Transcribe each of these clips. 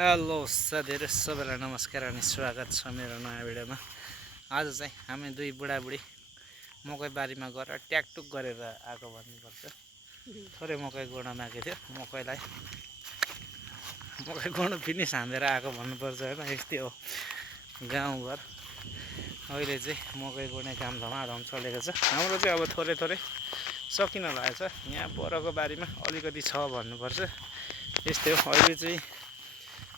Hello साथीहरु सबैलाई नमस्कार अनि स्वागत छ मेरो नयाँ भिडियोमा। आज चाहिँ हामी दुई बुढाबुढी मकै बारीमा गएर ट्याकटुक गरेर आएको भन्नुपर्छ। थोरै मकै गोड्न मागेको थियो, मकै गोड्नु फिनिस हानेर आएको भन्नुपर्छ हैन। यस्तै हो गाउँघर। अहिले चाहिँ मकै गोड्ने काम धमाधम चलेको छ। हाम्रो चाहिँ अब थोरै थोरै सकिन लागेको छ। यहाँ परको बारीमा अलिकति छ भन्नुपर्छ। यस्तै हो। अहिले चाहिँ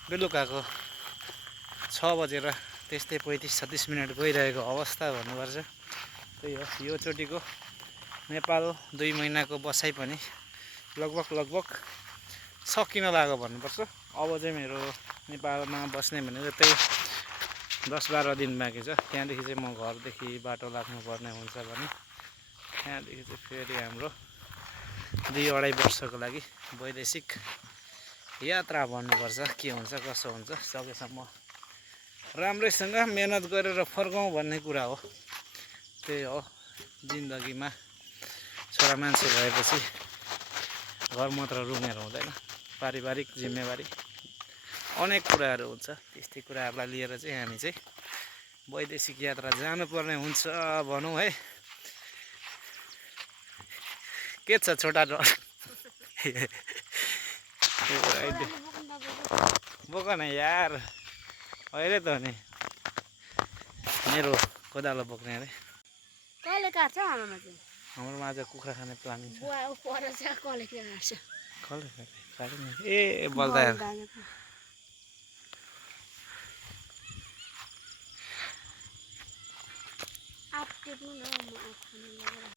बेलुकाको 6 बजेर त्यस्तै 35-36 मिनट गइरहेको अवस्था भन्नुपर्छ। त्यही हो, यो चोटिको नेपाल 2 महिनाको बसाइ पनि लगभग सकिन लाग्यो भन्नुपर्छ। अब चाहिँ मेरो नेपालमा बस्ने भनेको त्यही 10-12 दिन बाँकी छ। त्यहाँदेखि चाहिँ म घरदेखि बाटो लाग्नुपर्ने हुन्छ भने त्यहाँदेखि चाहिँ फेरि हाम्रो 2-2.5 वर्षको लागि वैदेशिक यात्रा भन्नुपर्छ। के हुन्छ कसो हुन्छ, सकेसम्म राम्रैसँग मेहनत गरेर फर्कौँ भन्ने कुरा हो। त्यही हो जिन्दगीमा। छोरा मान्छे भएपछि घर मात्र रुँगेर हुँदैन, पारिवारिक जिम्मेवारी अनेक कुराहरू हुन्छ। त्यस्तै कुराहरूलाई लिएर चाहिँ हामी चाहिँ वैदेशिक यात्रा जानुपर्ने हुन्छ भनौँ है। के छ छोटा बोक न यार, अहिले त नि मेरो कोदालो बोक्ने अरे। कहिले काट्छ हाम्रोमा चाहिँ? हाम्रोमा आज कुखुरा खाने प्लानिङ छ। पर चाहिँ कहिले काट्छ? कहिले काट्यो नि? ए बल्दा यार। आप टिप्नु न, म आफ खानु लागेर।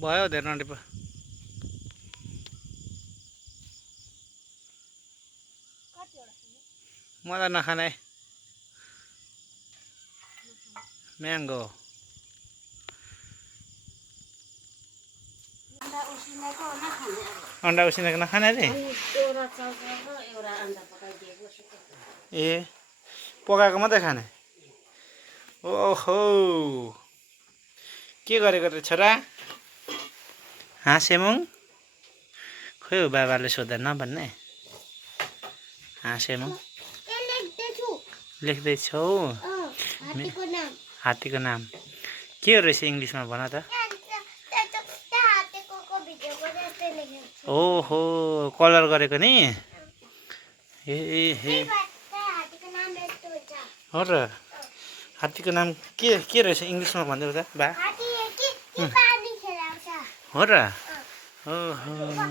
भयो धेरै नटिप। मलाई नखाने म्याङ्गो। अन्डा उसिनेको नखाने रे? ए पकाएको मात्रै खाने? ओहो, के गरेको रे छोरा? हाँसेमुङ खोइ हो, बाबाले सोध्दा नभन्ने। हाँसेमुङ लेख्दैछौ? हात्तीको नाम के हो रहेछ इङ्ग्लिसमा भन त? ओहो, कलर गरेको नि? ए हे हो र। हात्तीको नाम के रहेछ इङ्ग्लिसमा भनिदेऊ त बा? हो र? ओहो हो।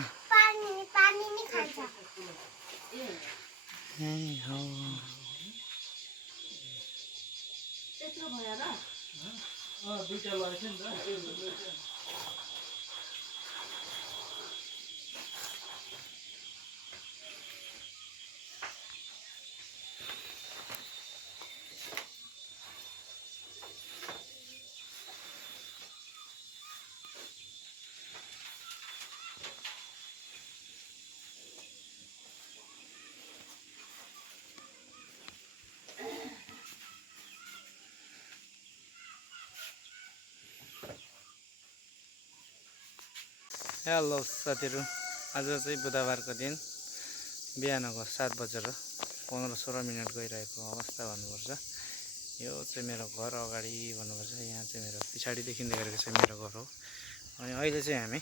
हेलो साथीहरू, आज चाहिँ बुधबारको दिन बिहानको 7 बजेर 15-16 मिनट गइरहेको अवस्था भन्नुपर्छ। यो चाहिँ मेरो घर अगाडि भन्नुपर्छ। यहाँ चाहिँ मेरो पछाडिदेखि देखेको चाहिँ मेरो घर हो। अनि अहिले चाहिँ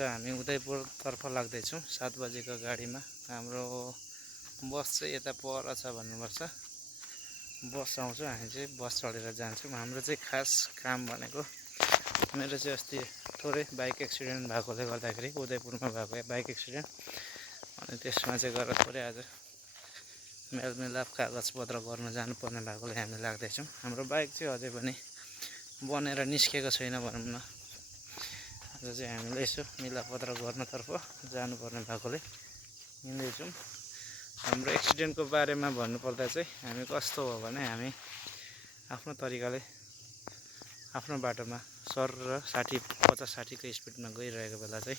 हामी उदयपुरतर्फ लाग्दैछौँ 7 बजेको गाडीमा। हाम्रो बस चाहिँ यता पर छ भन्नुपर्छ। बस आउँछ, हामी चाहिँ बस चढेर जान्छौँ। हाम्रो चाहिँ खास काम भनेको मेरो चाहिँ अस्ति थोरै बाइक एक्सिडेन्ट भएकोले गर्दाखेरि उदयपुरमा भएको बाइक एक्सिडेन्ट, अनि त्यसमा चाहिँ गएर थोरै आज मेलमिलाप कागजपत्र गर्न जानुपर्ने भएकोले हामी लाग्दैछौँ। हाम्रो बाइक चाहिँ अझै पनि बनेर निस्केको छैन भनौँ न। आज चाहिँ हामीले यसो मिलापत्र गर्नतर्फ जानुपर्ने भएकोले हिँड्दैछौँ। हाम्रो एक्सिडेन्टको बारेमा भन्नुपर्दा चाहिँ हामी कस्तो हो भने, हामी आफ्नो तरिकाले आफ्नो बाटोमा सर र 50-60को स्पिडमा गइरहेको बेला चाहिँ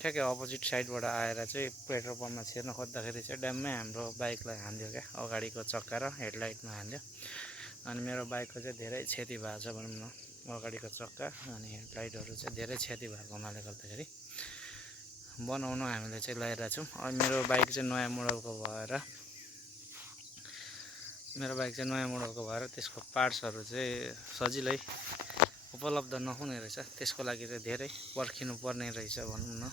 ठ्याक्कै अपोजिट साइडबाट आएर चाहिँ पेट्रोल पम्पमा छिर्न खोज्दाखेरि चाहिँ ड्याम्मै हाम्रो बाइकलाई हान्दियो क्या, अगाडिको चक्का र हेडलाइटमा हान्दियो। अनि मेरो बाइकको चाहिँ धेरै क्षति भएको छ भनौँ न, अगाडिको चक्का अनि हेडलाइटहरू चाहिँ धेरै क्षति भएको हुनाले गर्दाखेरि बनाउनु हामीले चाहिँ ल्याइरहेको छौँ। अनि मेरो बाइक चाहिँ नयाँ मोडलको भएर त्यसको पार्ट्सहरू चाहिँ सजिलै उपलब्ध नहुने रहेछ। त्यसको लागि चाहिँ धेरै पर्खिनु पर्ने रहेछ भनौँ न,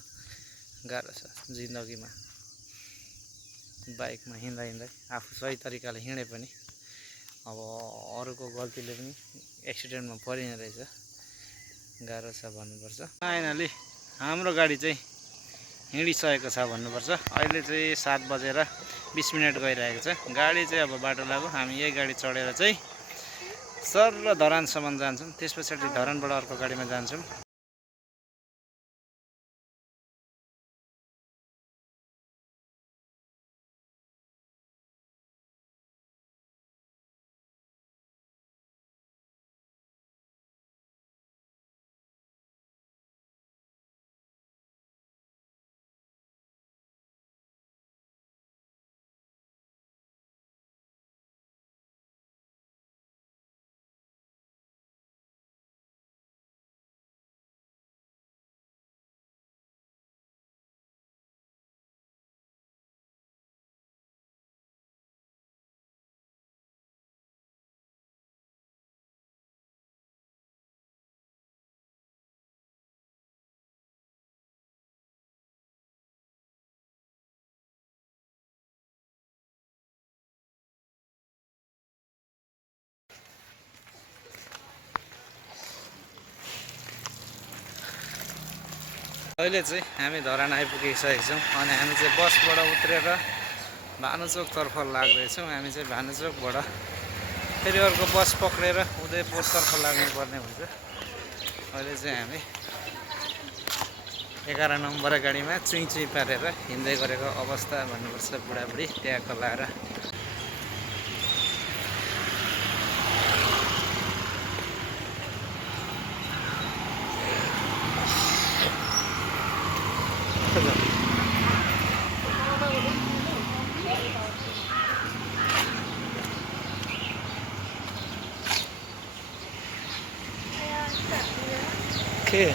गाह्रो छ जिन्दगीमा। बाइकमा हिँड्दा आफू सही तरिकाले हिँडे पनि अब अरूको गल्तीले पनि एक्सिडेन्टमा परिने रहेछ, गाह्रो छ भन्नुपर्छ। फाइनली हाम्रो गाडी चाहिँ हिँडिसकेको छ भन्नुपर्छ। अहिले चाहिँ 7:20 गइरहेको छ। गाडी चाहिँ अब बाटो लाग्यो, हामी यही गाडी चढेर चाहिँ सर र धरानसम्म जान्छौँ, त्यस पछाडि धरानबाट अर्को गाडीमा जान्छौँ। अहिले चाहिँ हामी धरान आइपुगिसकेका छौँ अनि हामी चाहिँ बसबाट उत्रेर भानुचोकतर्फ लाग्दैछौँ। हामी चाहिँ भानुचोकबाट फेरि अर्को बस पक्रेर उदयपुरतर्फ लाग्नुपर्ने हुन्छ। अहिले चाहिँ हामी 11 नम्बर गाडीमा चुइँ पारेर हिँड्दै गरेको अवस्था भन्नुपर्छ। बुढाबुढी त्यहाँ कलाएर के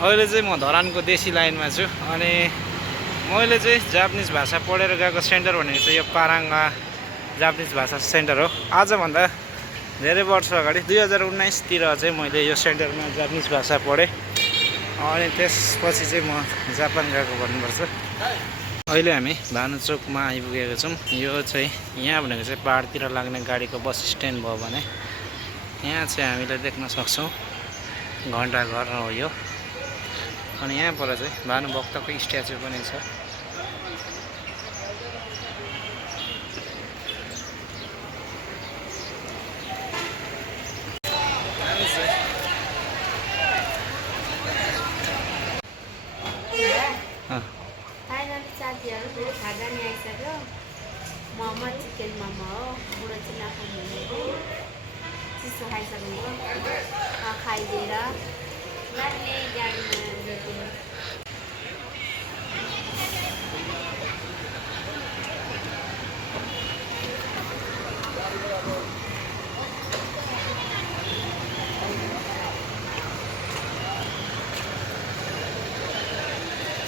अहिले चाहिँ म धरानको देशी लाइनमा छु अनि मैले चाहिँ जापानिज भाषा पढेर गएको सेन्टर भनेको चाहिँ यो पाराङमा जापानिज भाषा सेन्टर हो। आजभन्दा धेरै वर्ष अगाडि 2019तिर चाहिँ मैले यो सेन्टरमा जापानिज भाषा पढेँ अनि त्यसपछि चाहिँ म जापान गएको भन्नुपर्छ। अहिले हामी भानुचोकमा आइपुगेको छौँ। यो चाहिँ यहाँ भनेको चाहिँ पहाडतिर लाग्ने गाडीको बस स्ट्यान्ड भयो भने यहाँ चाहिँ हामीले देख्न सक्छौँ घण्टाघर हो यो। अनि यहाँ पर चाहिँ भानुभक्तको स्ट्याचु पनि छ। फाइनली साथीहरू खाजा नि आइसक्यो। मोमो चिकन मोमो हो, बुढो चाहिँ नखाने चिसो खाइसक्नु खाइदिएर लाग्ने गाडीमा गएको।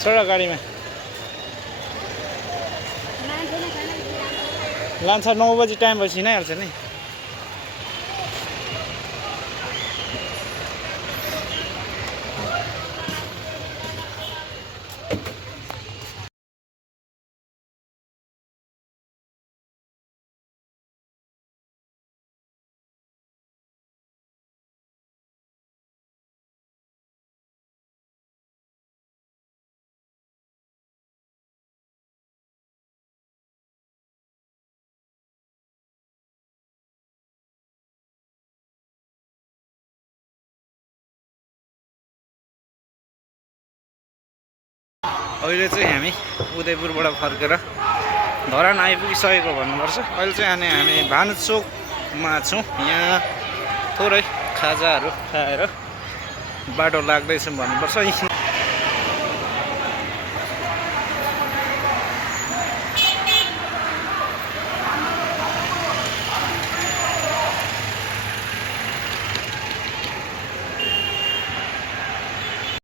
चढ गाडीमा। मान्छेले खाना लान्छ 9 बजी टाइम भएपछि हिँडाइहाल्छ नि। अहिले चाहिँ हामी उदयपुरबाट फर्केर धरान आइपुगिसकेको भन्नुपर्छ। अहिले चाहिँ हामी भानुचोकमा छौँ। यहाँ थोरै खाजाहरू खाएर बाटो लाग्दैछौँ भन्नुपर्छ।